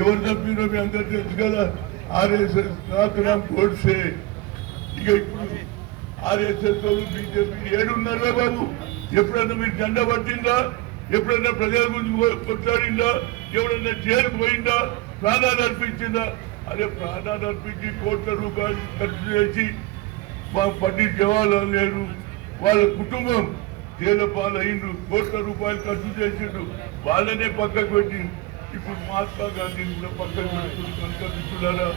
ఎవరు తప్పినో మీ అందరు తెలుసు కదా. ఆర్ఎస్ఎస్ నాథరామ్ గోడ్సే. ఇక ఇప్పుడు ఆర్ఎస్ఎస్ వాళ్ళు బీజేపీ ఏడున్నారా బాబు? ఎప్పుడన్నా మీరు జెండా పట్టిందా? ఎప్పుడన్నా ప్రజల గురించి కొట్లాడిందా? ఎవడన్నా జైలుకు పోయిందా? ప్రాణాలు అర్పించిందా? అదే ప్రాణాలు అర్పించి కోట్ల రూపాయలు ఖర్చు చేసి మా పండిట్ జవహర్లాల్ నెహ్రూ వాళ్ళ కుటుంబం జైలు పాలైండ్రు, కోట్ల రూపాయలు ఖర్చు చేసిండ్రు. వాళ్ళనే పక్కకు పెట్టి ఇప్పుడు మహాత్మా గాంధీని కూడా పక్కకు పెడుతుంది. కనుక మిత్రులారా,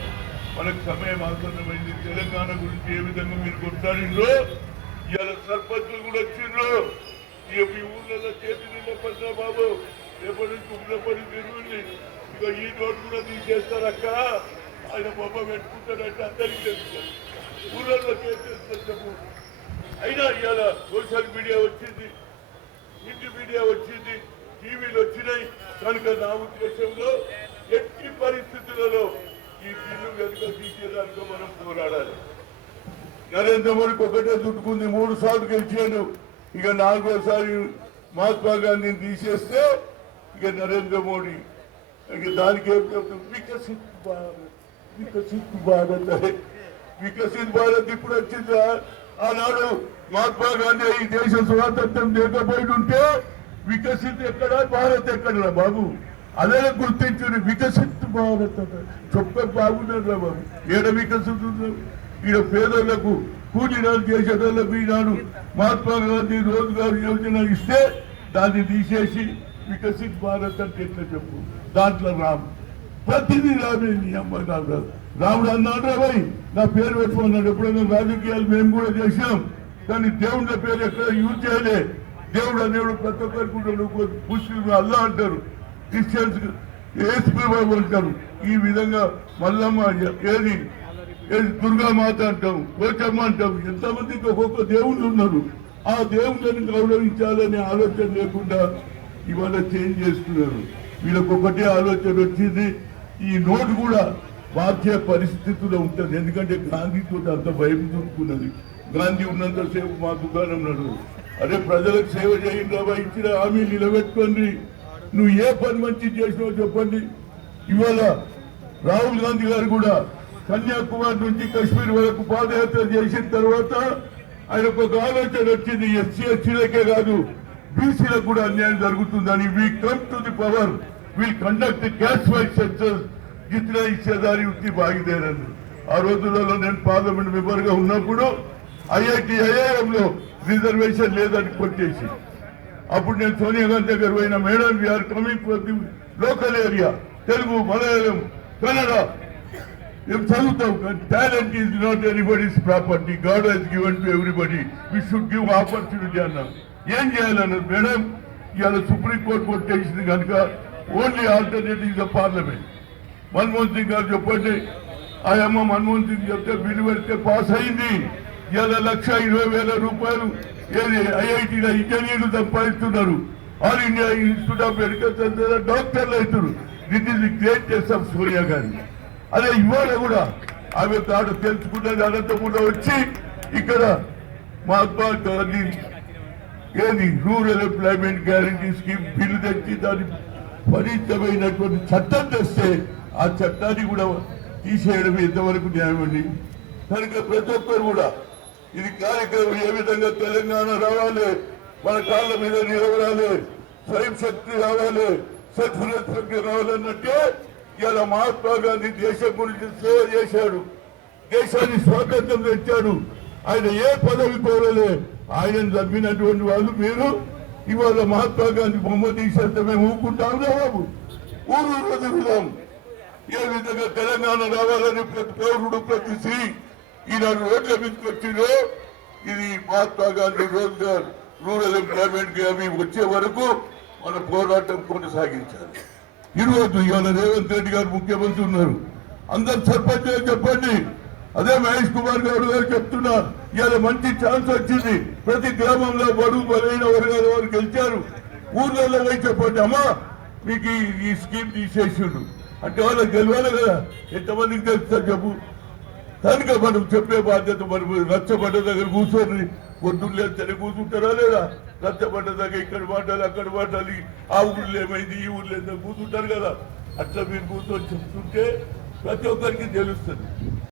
మనకు సమయం ఆసన్నమైంది. తెలంగాణ గురించి ఏ విధంగా మీరు కొట్లాడిండ్రో ఇవాళ సర్పంచులు కూడా వచ్చిండ్రు. ఇక మీ ఊళ్ళలో చేతి నిలబడ్డా బాబు, రేపటి నుంచి ఉన్నపడి తిరుగుంది. ఇక ఈ రోడ్డు కూడా తీసేస్తారు అక్క, ఆయన బొమ్మ పెట్టుకుంటారంటే అందరికీ తెలుస్తారు. ఊళ్ళలో చేసేస్తారు చెప్పు. అయినా ఇవాళ సోషల్ మీడియా వచ్చింది, ఇంటి మీడియా వచ్చింది, టీవీలు వచ్చినాయి. కనుక నా ఉద్దేశంలో ఎట్టి పరిస్థితులలో ఈ బిల్లు వెనుక తీసేదానికి మనం పోరాడాలి. నరేంద్ర మోడీకి ఒకటే చుట్టుకుంది, 3 సార్లు గెలిచాను. ఇక 4వసారి మహాత్మా గాంధీని తీసేస్తే ఇక నరేంద్ర మోడీ ఇక దానికి ఏం చెప్తుంది? వికసిత్ భారత్, వికసిత్ భారత్. వికసిత్ భారత్ ఇప్పుడు వచ్చిందా? ఆనాడు మహాత్మా గాంధీ ఈ దేశ స్వాతంత్రం లేకపోయింటే వికసిత్ ఎక్కడ, భారత్ ఎక్కడరా బాబు? అదే గుర్తించుని వికసిత్ భారత్ అట. చొక్క బాగున్నారా బాబు? ఏడ వికసిస్తుంది? ఈడ పేదలకు కూలీనాలు చేసేటోళ్ళకు ఈనాడు మహాత్మా గాంధీ రోజ్గార్ యోజన ఇస్తే దాన్ని తీసేసి వికసిత్ భారత్ అంటే ఎట్లా చెప్పు? దాంట్లో ప్రతిదీ రామే. నీ అమ్మ రాముడు అన్నాడు రాబాయి నా పేరు పెట్టుకున్నాడు. ఎప్పుడైనా రాజకీయాలు మేము కూడా చేసినాం, కానీ దేవుళ్ళ పేరు ఎక్కడ యూజ్ చేయలే. దేవుడు అనేవాడు ప్రతి ఒక్కరికి ముస్లింలు అల్లా అంటారు, క్రిస్టియన్స్ ఏసుబాబు అంటారు. ఈ విధంగా మల్లమ్మ ఏది దుర్గామాత అంటాం, కోచమ్మ అంటాం. ఎంతమందికి ఒక్కొక్క దేవుళ్ళు ఉన్నారు. ఆ దేవుళ్ళని గౌరవించాలనే ఆలోచన లేకుండా ఇవాళ చేంజ్ చేస్తున్నారు. వీళ్ళకి ఒకటే ఆలోచన వచ్చింది, ఈ నోటు కూడా మార్చే పరిస్థితుల్లో ఉంటుంది. ఎందుకంటే గాంధీతో అంత భయం దొరుకుతున్నది. గాంధీ ఉన్నంతసేపు మా దుకాణం నడు. అదే ప్రజలకు సేవ చేయండి, ఇచ్చిన హామీ నిలబెట్టుకోండి. నువ్వు ఏ పని మంచి చేసినావో చెప్పండి. ఇవాళ రాహుల్ గాంధీ గారు కూడా కన్యాకుమారి నుంచి కశ్మీర్ వరకు పాదయాత్ర చేసిన తర్వాత ఆయనకు ఒక ఆలోచన వచ్చింది, ఎస్సీ ఎస్టీలకే కాదు బీసీలకు కూడా అన్యాయం జరుగుతుందని. We come to the power, will conduct caste wise census, జితనా హిస్సేదారి ఉత్తి భాగీదారని. ఆ రోజులలో నేను పార్లమెంట్ మెంబర్ గా ఉన్నప్పుడు ఐఐఎంలో రిజర్వేషన్ లేదని కొట్టేసి, అప్పుడు నేను సోనియా గాంధీ దగ్గర పోయిన, madam we're coming for the local area, Telugu, Malayalam, Kannada ఏం చదువుతాం. Talent is not anybody's property, God has given to everybody, we should give opportunity అన్నాం. ఏం చేయాలన్నది మేడం, ఇవాళ సుప్రీంకోర్టు కొట్టేసింది కనుక only alternative is the parliament. Manmohan Singh గారు చెప్పండి, ఆయమ్మ మన్మోహన్ సింగ్ చెప్తే బిల్లు పెడితే పాస్ అయింది. ఇవాళ 1,20,000 రూపాయలు ఏది ఐఐటీలో ఇంజనీర్లు సంపాదిస్తున్నారు. All India institute of medical science డాక్టర్లు అవుతున్నారు. That is the greatest of Sonia Gandhi. అదే ఇవాళ కూడా ఆమె తాడు తెలుసుకున్నది. అనంతపురంలో వచ్చి ఇక్కడ మహాత్మా గాంధీ ఏది rural employment guarantee scheme bill తెచ్చి దాని ఫలితమైనటువంటి చట్టం తెస్తే ఆ చట్టాన్ని కూడా తీసేయడం ఎంతవరకు న్యాయం అండి? కనుక ప్రతి ఒక్కరు కూడా ఇది కార్యక్రమం ఏ విధంగా తెలంగాణ రావాలి, మన కాళ్ళ మీద నిలబడాలి, స్వయం శక్తి రావాలి, శక్తి రావాలన్నట్టే ఇలా మహాత్మా గాంధీ దేశం గురించి సేవ చేశాడు, దేశాన్ని స్వాతంత్రం తెచ్చాడు. ఆయన ఏ పదవి కోరలే. ఆయనను చంపినటువంటి వాళ్ళు మీరు ఇవాళ మహాత్మా గాంధీ బొమ్మ తీసేస్తే మేము ఊరుకుంటాం బాబు? ఊరు తిరుగుదాం. ఏ విధంగా తెలంగాణ రావాలని ప్రతి పౌరుడు, ప్రతి స్త్రీ ఈనాడు రోడ్ల మీదకి వచ్చిందో, ఇది మహాత్మా గాంధీ రోజ్గార్ రూరల్ ఎంప్లాయ్మెంట్ అవి వచ్చే వరకు మన పోరాటం కొనసాగించాలి. ఈరోజు ఇవాళ రేవంత్ రెడ్డి గారు ముఖ్యమంత్రి ఉన్నారు. అందరు సర్పంచ్ చెప్పండి. అదే మహేష్ కుమార్ గౌడ్ గారు చెప్తున్నా, ఇవాళ మంచి ఛాన్స్ వచ్చింది. ప్రతి గ్రామంలో బడుగు బలైన వర్గాల వారు గెలిచారు. ఊర్లలో పోయి చెప్పండి, అమ్మా మీకు ఈ స్కీమ్ తీసేసిండు అంటే వాళ్ళకి గెలవాలి కదా. ఎంతమందికి తెలుస్తారు చెప్పు? కనుక మనం చెప్పే బాధ్యత మనం నచ్చబడ్డ దగ్గర కూర్చొని పొద్దున్న లేస్తేనే కూర్చుంటారా లేదా? కష్టపడ్డదాకా ఇక్కడ మాటలు అక్కడ మాటలు, ఆ ఊళ్ళో ఏమైంది ఈ ఊళ్ళో ఏదో కూర్చుంటారు కదా, అట్లా మీరు కూర్చొని చెప్తుంటే ప్రతి ఒక్కరికి తెలుస్తుంది.